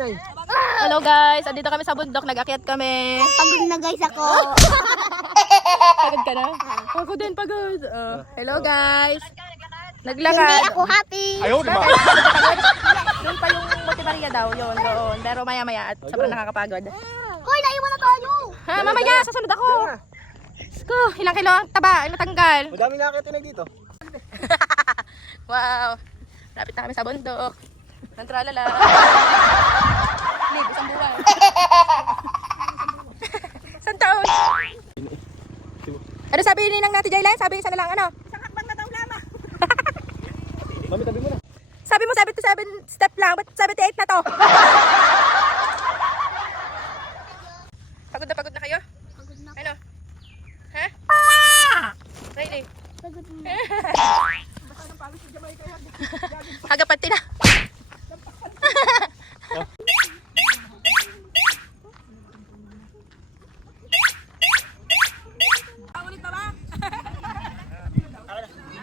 Hello guys, andito kami sa bundok, nag-akyat kami. Pagod na guys ako. Pagod ka na? Ako din pagod. Hello guys. Naglakad. Hindi ako happy. Ayaw, di ba? Doon pa yung Motivaria daw, yun doon. Pero maya-maya at sobrang nakakapagod. Hoy, naiwan na tayo. Ha, mamaya, sasunod ako. Sko, ilang kilo ang taba, ang natanggal. Madami nakakitinig dito. Wow. Lapit na kami sa bundok. Nang tralala. Live, isang buwan. Isang taon. Ano sabi ni nang Nati Jaylan? Sabi isa na lang ano? Isang hakbang na daw lamang. Mami, tabi mo na. Sabi mo 77 step lang, ba't 78 na to? Pagod na kayo? Pagod na. Ano? Ha? Really? Pagod na. Hagapan tila.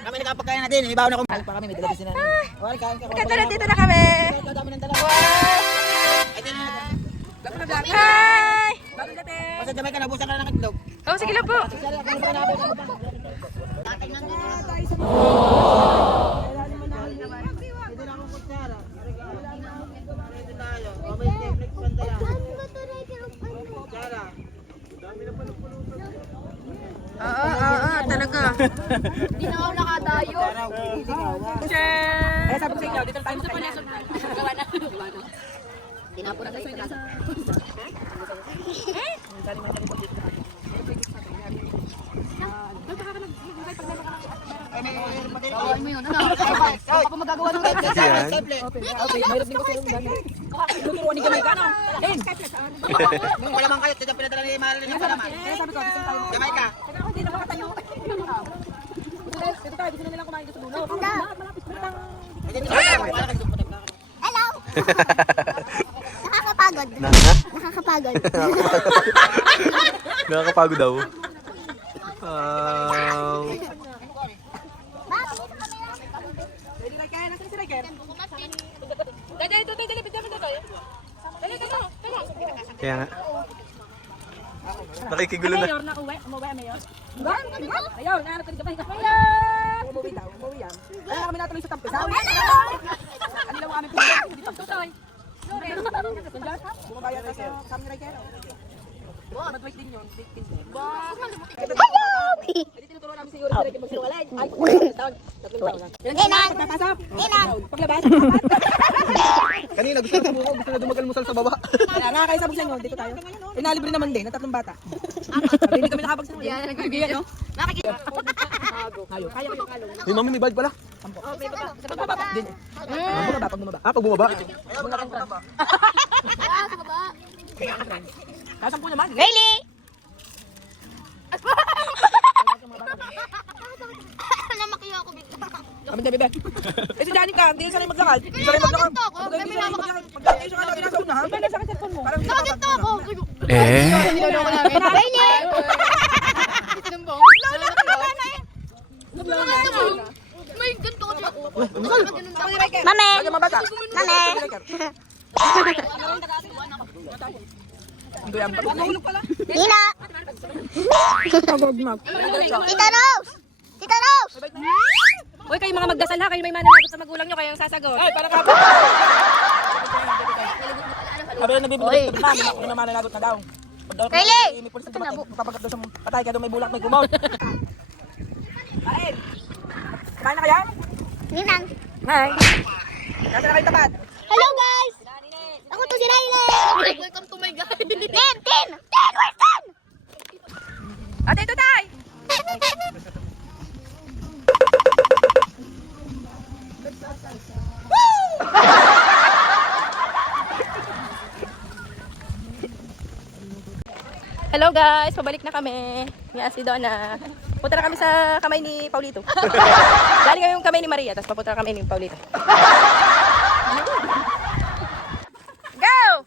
Kami nakapagkain natin. Ibaw na kung pa kami. May dala din sila. Wala, kain ka. Maganda na dito na kami. Dami ng dala. Wow! Ay, din na. Hi! Basta damay ka, nabusan ka na ng itlog. Oh, sige lang po. Talaga. Hindi na ako nakatayo. Cheers! Ay, sabi ko sa inyo, dito tayo sa kanya. Tinapon na kayo sa Kawin mo yun. Ano? Baka pa magagawa ng red. Mayroon din ko yung dami. Tuturuan ni Gamay ka, no? Den! Kung wala man kayo, tidya pinadala ni Mahal niya pa naman. Gamay ka. Hindi na makatayo. Dito tayo, gusto na nilang kumain dito sa dulo. Hello! Nakakapagod. Nakakapagod. Nakakapagod daw. Kaya nga. Nakikigulo na. Mayor na uwi. Umuwi ang mayor. Mayor, nahanap ka rin kapay. Mayor! Umuwi daw. Umuwi yan. Kaya kami natuloy sa tampisaw. Ano lang kami pinag hindi tampisaw. Bumabaya tayo sa kami Riker. Mag-wait din yun. Hindi tinuturuan namin si Yuri Riker magsinungaling. Ay, Inang! Inang! paglabas. Kanina gusto na buko, gusto na dumagal-musal sa baba. Nakakaisabog sa inyo. Dito tayo. Inalibre naman din. Ang tatlong bata. Hindi kami nakapagsinungaling. Yan, nagbibigyan, no? Nakikita. Hayo. Kaya kayo kalong. Hey, mami, may bag pala. Sa pagbaba. Pag bumaba. Ah, pag bumaba. Ah, sa baba. Kasampu naman. Really? Namaki ako bigla. Kami na bebe. Eh si Janica, hindi sanay maglakad. Hindi sanay maglakad. Nakagito ako. May mama ka. Pagdating siya kanina sa unahan. Pwede sa cellphone mo. Parang Nakagito ako. Eh? Niloloko namin. Really? Tinambong. May ganito ko ako. Mame! mabata. Mame! Hindi yan. Nahulog pala. Tina! Tita Rose! Tita Rose! Uy, kayo mga magdasal ha. Kayo may mananagot sa magulang nyo. Kayo ang sasagot. Ay, parang kapag. Sabi na nabibigay ko namin. Ako naman mananagot na daw. Really? Papagat daw sa patay. Kaya daw may bulak, may kumot. Kain. Kain na kaya? Ninang! Nay. Nasa na kayo tapat. Hello guys! Ako to si Riley! Welcome to my guys! Tin! Tin! Tin! Where's Tin? Ate, ito tay! Hello guys, pabalik na kami. Yan si Donna. Punta na kami sa kamay ni Paulito. Galing kami yung kamay ni Maria, tapos papunta na kami ni Paulito. Go!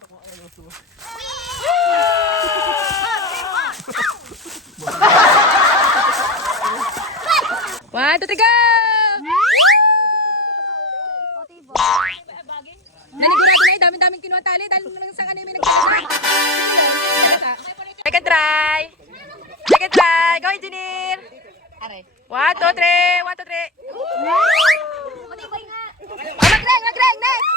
1, 2, 3, go! Nanigurado na eh, dami-daming kinuha tali. Dahil Sa kanina may Second try. Second try. Go, engineer. 1, 2, 3. 1, 2, 3. Mag-reng, mag-reng, next.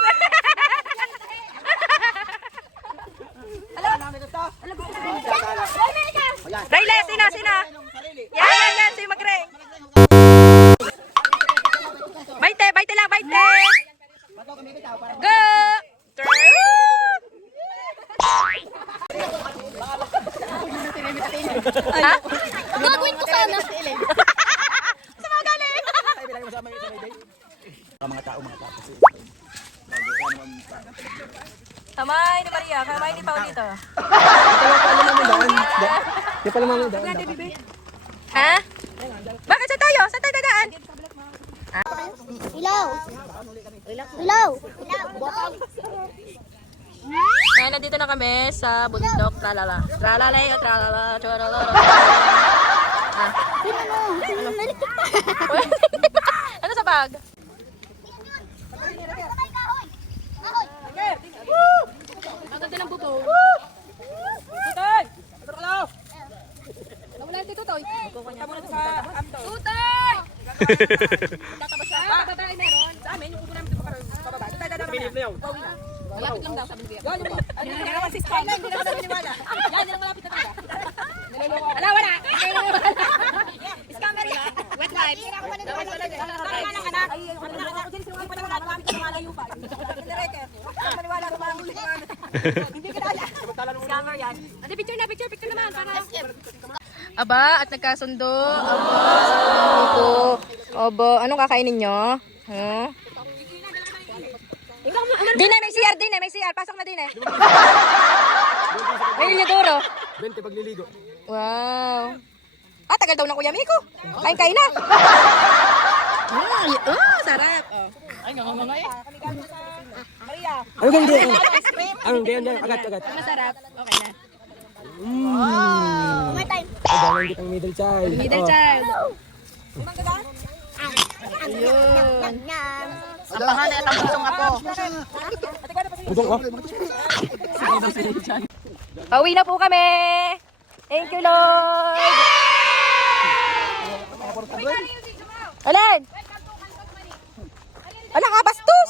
Rayla, sino, sino? Yan, si mag-reng. Baite lang, baite. Go! Ha? Gagawin ko sana. Sa mga galing. Mga tao. Kamay ni Maria, kamay ni Paulito. Di pala mga daan. Ha? Bakit sa tayo? Sa tayo dadaan? Ilaw. Ilaw. Kaya nandito na kami sa bundok. Tralala. Tralala yun, tralala. Tralala. Ah. Ano sa bag? Ang ganda ng buto. Tutoy! Tutoy! Nawala si Tutoy. Punta muna sa amto. Tutoy! Tatabas siya. Bababa meron. Sa amin, yung upo namin dito pababa. Tutoy, dadaan naman. Malapit lang daw, sabi ni Kuya. Yan naman si Sky. Hindi naman sabi niwala. Yan, yan ang malapit na talaga. Wala, wala. Scammer yan. Wet life. Hindi ako maniniwala. Tama lang, anak. Ako din sinungan pa naman. Malapit na malayo pa. Maniwala ka parang huli. Hindi kilala. Scammer yan. Ate, picture na, picture naman. Aba, at nagkasundo. Aba, anong kakainin nyo? Huh? Dine, may CR. Pasok na, Dine. May linyadoro. 20 pagliligo. Wow. Ah, tagal daw ng Kuya Miko. Kain na. Sarap. Ay, nga eh. Maria. Ano ganyan? Ano ganyan? Agad. Masarap. Okay na. May time. Pagdaman kitang middle child. Middle child. Ayun. Apahan na itang busong ako. Busong ko. Pauwi na po kami. Thank you, Lord. Alin? Ala ka, bastos.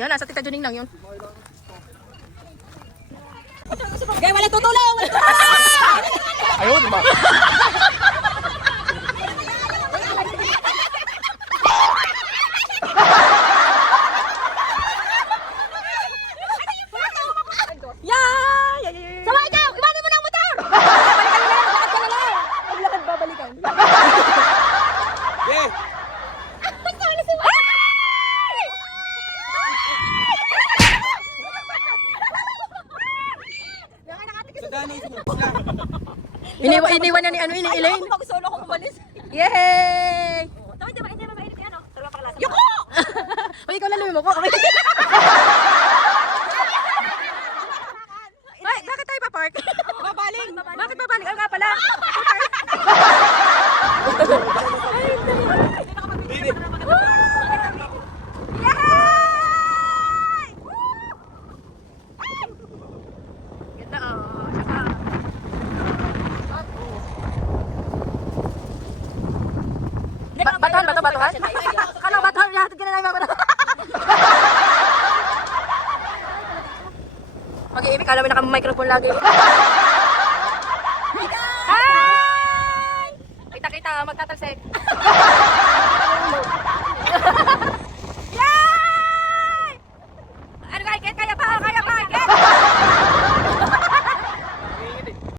Yan, nasa Tita Juning lang yun. Okay, wala tutulong! Ayun, ma. Sama ikaw! Iwanan mo na ang motor! Paglakad babalikan. Yeah. Iniwan niya ni Elaine. Pag solo ko umalis. Yay! Hindi ba mainit yan? Yuko! Uy, ikaw laluwi mo ko. Ay, bakit tayo pa-park? Babaling. Bakit babaling? Ang nga pala. Ganda oh. Batuhan. Kala batuhan. Yahatid ka na namin mga mag-iibig, alam mo naka-microphone lagi. Hi! Kita, magtatalsik.